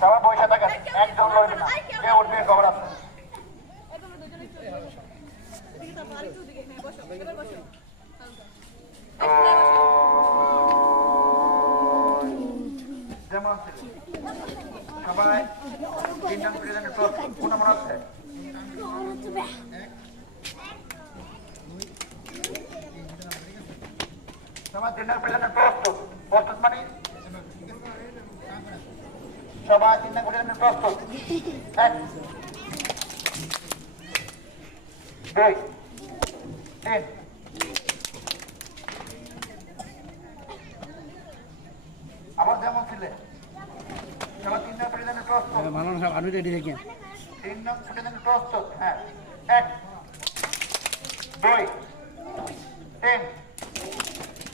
সবাই বসে থাকেন, একজন লড়বে না, কে উঠবে খবর আছে। যেমন সবাই 3 রান প্রেজেন্টের প্রস্তুত, কোন মনে আছে? সবাই 3 রান প্রেজেন্টের প্রস্তুত, প্রস্তুত মানে সবাই 3 রান প্রেজেন্টের প্রস্তুত। 1 2 3 আবার যেমন ছিলে সবাই 3 রান প্রেজেন্টের প্রস্তুত। মানন সাহেব আমি রেডি দেখি 3 রান প্রেজেন্টের প্রস্তুত। হ্যাঁ 1 2 3